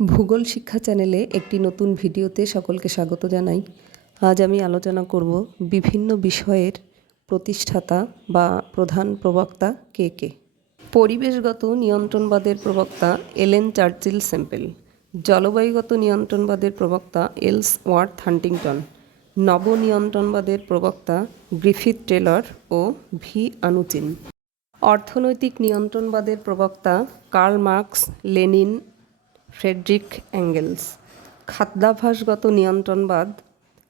ভূগোল শিক্ষা চ্যানেলে একটি নতুন ভিডিওতে সকলকে স্বাগত জানাই। আজ আমি আলোচনা করব বিভিন্ন বিষয়ের প্রতিষ্ঠাতা বা প্রধান প্রবক্তা কে কে। পরিবেশগত নিয়ন্ত্রণবাদের প্রবক্তা এলেন চার্চিল সেম্পেল জলবায়ুগত নিয়ন্ত্রণবাদের প্রবক্তা এলস ওয়ার্থ হান্টিংটন, নবনিয়ন্ত্রণবাদের প্রবক্তা গ্রিফিথ টেলর ও ভি আনুচিন। অর্থনৈতিক নিয়ন্ত্রণবাদের প্রবক্তা Karl Marx, Lenin Friedrich Engels খাদ্যাভ্যাসগত নিয়ন্ত্রণবাদ,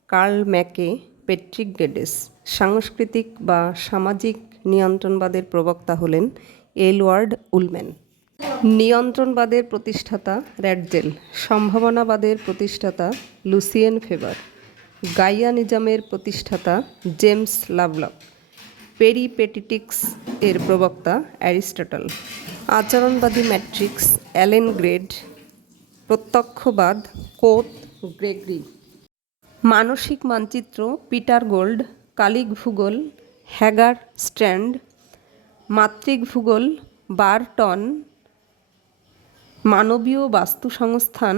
কার্ল ম্যাকে, পেট্রিক গেডেস। সাংস্কৃতিক বা সামাজিক নিয়ন্ত্রণবাদের প্রবক্তা হলেন এলওয়ার্ড উলম্যান। নিয়ন্ত্রণবাদের প্রতিষ্ঠাতা র্যাডজেল। সম্ভাবনাবাদের প্রতিষ্ঠাতা লুসিয়েন ফেবার গাইয়া নিজামের প্রতিষ্ঠাতা জেমস লাভলক। পেরিপেটিটিক্স এর প্রবক্তা অ্যারিস্টটল। আচরণবাদী ম্যাট্রিক্স, অ্যালেন গ্রেড প্রত্যক্ষবাদ, কোত, গ্রেগরি। মানসিক মানচিত্র, পিটার গোল্ড, কালিক ভূগোল, হ্যাগার স্ট্র্যান্ড মাতৃক ভূগোল বারটন মানবীয় বাস্তু সংস্থান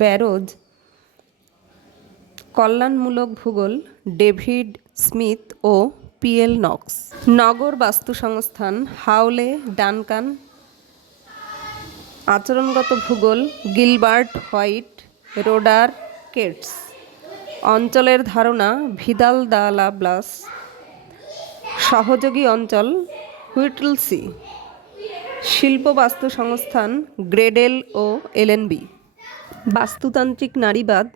ব্যারোজ, কল্যাণমূলক ভূগোল, ডেভিড স্মিথ ও পিএল নক্স। নগর বাস্তু সংস্থান হাওলে, ডানকান আচরণগত ভূগোল, গিলবার্ট হোয়াইট, রোডার কেটস। অঞ্চলের ধারণা ভিদাল দা ব্লাস সহযোগী অঞ্চল, হুইটলসি। শিল্প বাস্তু সংস্থান গ্রেডেল ও এলএনবি বাস্তুতান্ত্রিক নারীবাদ,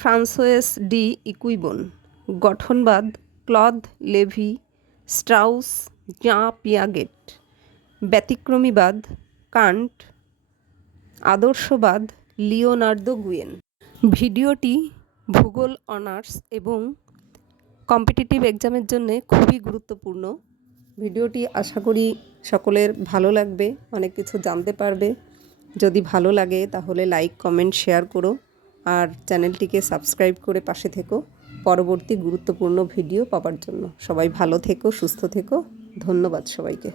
Francoise D ইকুইবন। গঠনবাদ, Claude, Levi, Strauss, Jean, Piaget. ব্যতিক্রমীবাদ, Kant. আদর্শবাদ লিওনার্দো গুয়েন। ভিডিওটি ভূগোল, অনার্স এবং কম্পিটিটিভ এক্সামের জন্য খুবই গুরুত্বপূর্ণ। ভিডিওটি আশা করি সকলের ভালো লাগবে, অনেক কিছু জানতে পারবে। যদি ভালো লাগে তাহলে লাইক, কমেন্ট, শেয়ার করো আর চ্যানেলটিকে সাবস্ক্রাইব করে পাশে থেকো। পরবর্তী গুরুত্বপূর্ণ ভিডিও পাওয়ার জন্য। সবাই ভালো থেকো, সুস্থ থেকো। ধন্যবাদ সবাইকে।